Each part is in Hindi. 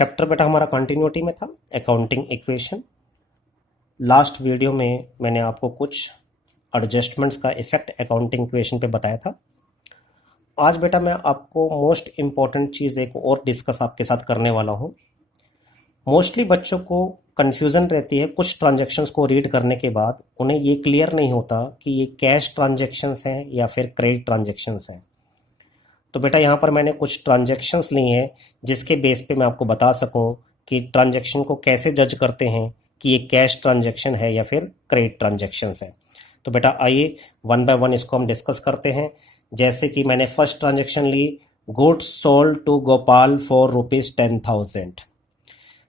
चैप्टर बेटा हमारा कंटिन्यूटी में था, अकाउंटिंग इक्वेशन। लास्ट वीडियो में मैंने आपको कुछ एडजस्टमेंट्स का इफेक्ट अकाउंटिंग इक्वेशन पे बताया था। आज बेटा मैं आपको मोस्ट इम्पॉर्टेंट चीज़ एक और डिस्कस आपके साथ करने वाला हूँ। मोस्टली बच्चों को कन्फ्यूज़न रहती है, कुछ ट्रांजैक्शंस को रीड करने के बाद उन्हें ये क्लियर नहीं होता कि ये कैश ट्रांजैक्शंस हैं या फिर क्रेडिट ट्रांजैक्शंस हैं। तो बेटा यहाँ पर मैंने कुछ ट्रांजैक्शंस ली हैं जिसके बेस पे मैं आपको बता सकूँ कि ट्रांजैक्शन को कैसे जज करते हैं कि ये कैश ट्रांजैक्शन है या फिर क्रेडिट ट्रांजैक्शंस है। तो बेटा आइए वन बाय वन इसको हम डिस्कस करते हैं। जैसे कि मैंने फर्स्ट ट्रांजैक्शन ली, goods sold to Gopal for ₹10,000।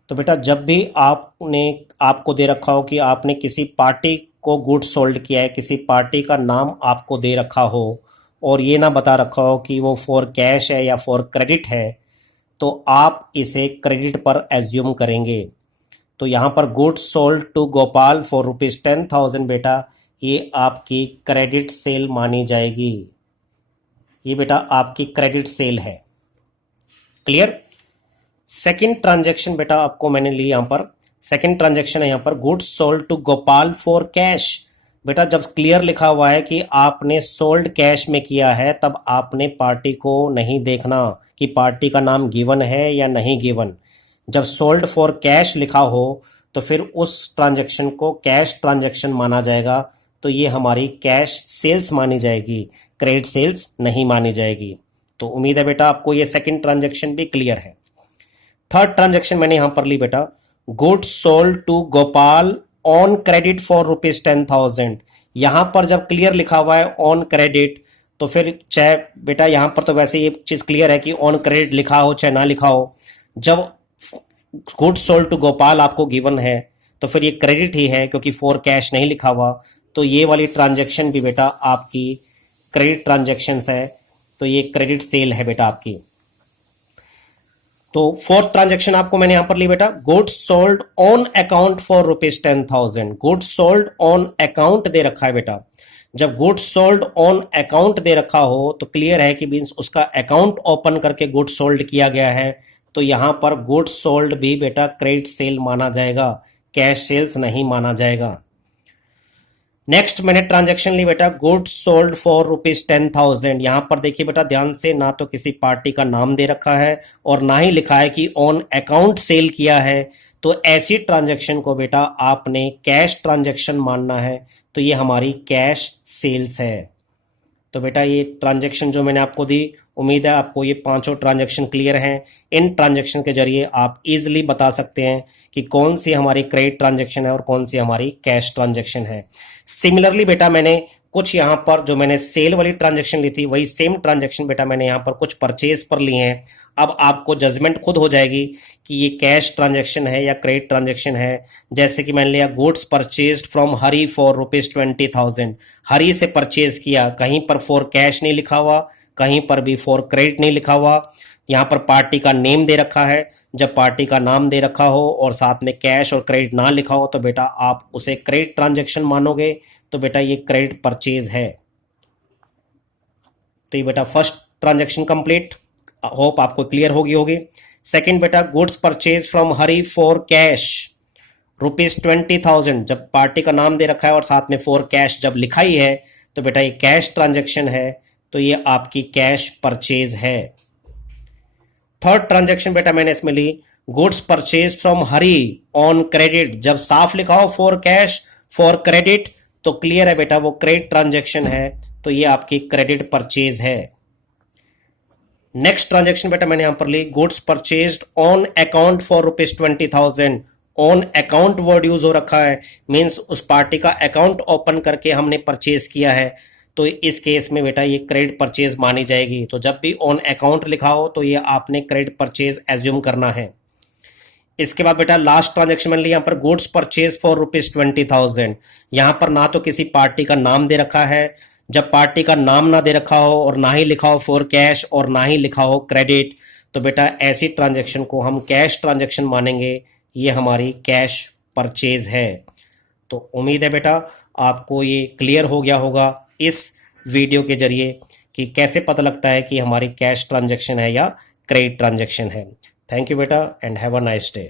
तो बेटा जब भी आपको दे रखा हो कि आपने किसी पार्टी को गुड्स सोल्ड किया है, किसी पार्टी का नाम आपको दे रखा हो और ये ना बता रखा हो कि वो फॉर कैश है या फॉर क्रेडिट है, तो आप इसे क्रेडिट पर एज्यूम करेंगे। तो यहाँ पर goods sold to Gopal for ₹10,000 बेटा ये आपकी क्रेडिट सेल मानी जाएगी। ये बेटा आपकी क्रेडिट सेल है। क्लियर। सेकंड ट्रांजैक्शन बेटा आपको मैंने ली, यहाँ पर सेकंड ट्रांजैक्शन है यहाँ पर goods sold to Gopal for cash. बेटा जब क्लियर लिखा हुआ है कि आपने सोल्ड कैश में किया है, तब आपने पार्टी को नहीं देखना कि पार्टी का नाम गिवन है या नहीं गिवन। जब सोल्ड फॉर कैश लिखा हो तो फिर उस ट्रांजैक्शन को कैश ट्रांजैक्शन माना जाएगा। तो ये हमारी कैश सेल्स मानी जाएगी, क्रेडिट सेल्स नहीं मानी जाएगी। तो उम्मीद है बेटा आपको ये सेकंड ट्रांजैक्शन भी क्लियर है। थर्ड ट्रांजैक्शन मैंने यहां पर ली बेटा, goods sold to Gopal on credit for ₹10,000। यहां पर जब क्लियर लिखा हुआ है ऑन क्रेडिट, तो फिर चाहे बेटा यहां पर तो वैसे ये चीज क्लियर है कि ऑन क्रेडिट लिखा हो चाहे ना लिखा हो, जब गुड्स सोल्ड टू गोपाल आपको गिवन है तो फिर ये क्रेडिट ही है, क्योंकि फॉर कैश नहीं लिखा हुआ। तो ये वाली ट्रांजैक्शन भी बेटा आपकी क्रेडिट ट्रांजैक्शन है। तो ये क्रेडिट सेल है बेटा आपकी। तो फोर्थ ट्रांजैक्शन आपको मैंने यहां पर ली बेटा, goods sold on account for ₹10,000। Goods sold on account दे रखा है बेटा। जब गुड्स सोल्ड ऑन अकाउंट दे रखा हो तो क्लियर है कि मीन्स उसका अकाउंट ओपन करके गुड्स सोल्ड किया गया है। तो यहां पर गुड्स सोल्ड भी बेटा क्रेडिट सेल माना जाएगा, कैश सेल्स नहीं माना जाएगा। नेक्स्ट मैंने ट्रांजैक्शन ली बेटा, गुड्स सोल्ड फॉर ₹10,000। यहां पर देखिए बेटा ध्यान से, ना तो किसी पार्टी का नाम दे रखा है और ना ही लिखा है कि ऑन अकाउंट सेल किया है। तो ऐसी ट्रांजैक्शन को बेटा आपने कैश ट्रांजैक्शन मानना है। तो ये हमारी कैश सेल्स है। तो बेटा ये ट्रांजैक्शन जो मैंने आपको दी, उम्मीद है आपको ये पांचों ट्रांजैक्शन क्लियर हैं। इन ट्रांजैक्शन के जरिए आप इजीली बता सकते हैं कि कौन सी हमारी क्रेडिट ट्रांजैक्शन है और कौन सी हमारी कैश ट्रांजैक्शन है। सिमिलरली बेटा मैंने कुछ यहाँ पर जो मैंने सेल वाली ट्रांजैक्शन ली थी, वही सेम ट्रांजैक्शन बेटा मैंने यहाँ पर कुछ परचेज पर लिए हैं। अब आपको जजमेंट खुद हो जाएगी कि ये कैश ट्रांजैक्शन है या क्रेडिट ट्रांजैक्शन है। जैसे कि मैंने लिया goods purchased from Hari for ₹20,000। हरी से परचेज किया, कहीं पर फॉर कैश नहीं लिखा हुआ, कहीं पर भी फॉर क्रेडिट नहीं लिखा हुआ। यहाँ पर पार्टी का नेम दे रखा है। जब पार्टी का नाम दे रखा हो और साथ में कैश और क्रेडिट ना लिखा हो तो बेटा आप उसे क्रेडिट ट्रांजैक्शन मानोगे। तो बेटा ये क्रेडिट परचेज है। तो ये बेटा फर्स्ट ट्रांजैक्शन कंप्लीट, होप आपको क्लियर होगी। सेकंड बेटा, goods purchase from Hari for cash ₹20,000। जब पार्टी का नाम दे रखा है और साथ में फॉर कैश जब लिखा ही है तो बेटा ये कैश ट्रांजैक्शन है। तो ये आपकी कैश परचेज है। थर्ड ट्रांजैक्शन बेटा मैंने इसमें ली, goods purchase from Hari on credit. जब साफ लिखा हो फॉर कैश फॉर क्रेडिट तो क्लियर है बेटा वो क्रेडिट ट्रांजैक्शन है। तो ये आपकी क्रेडिट परचेज है। नेक्स्ट ट्रांजैक्शन बेटा मैंने यहां पर ली, goods purchased on account for ₹20,000। On account word use हो रखा है, मींस उस पार्टी का अकाउंट ओपन करके हमने परचेज किया है। तो इस केस में बेटा ये क्रेडिट परचेज मानी जाएगी। तो जब भी ऑन अकाउंट लिखा हो तो ये आपने क्रेडिट परचेज एज्यूम करना है। इसके बाद बेटा लास्ट ट्रांजैक्शन मैंने लिया, यहाँ पर गुड्स परचेज फॉर ₹20,000। यहाँ पर ना तो किसी पार्टी का नाम दे रखा है। जब पार्टी का नाम ना दे रखा हो और ना ही लिखा हो फॉर कैश और ना ही लिखा हो क्रेडिट, तो बेटा ऐसी ट्रांजैक्शन को हम कैश ट्रांजैक्शन मानेंगे। ये हमारी कैश परचेज है। तो उम्मीद है बेटा आपको ये क्लियर हो गया होगा इस वीडियो के जरिए कि कैसे पता लगता है कि हमारी कैश ट्रांजैक्शन है या क्रेडिट ट्रांजैक्शन है। थैंक यू बेटा and have a nice day.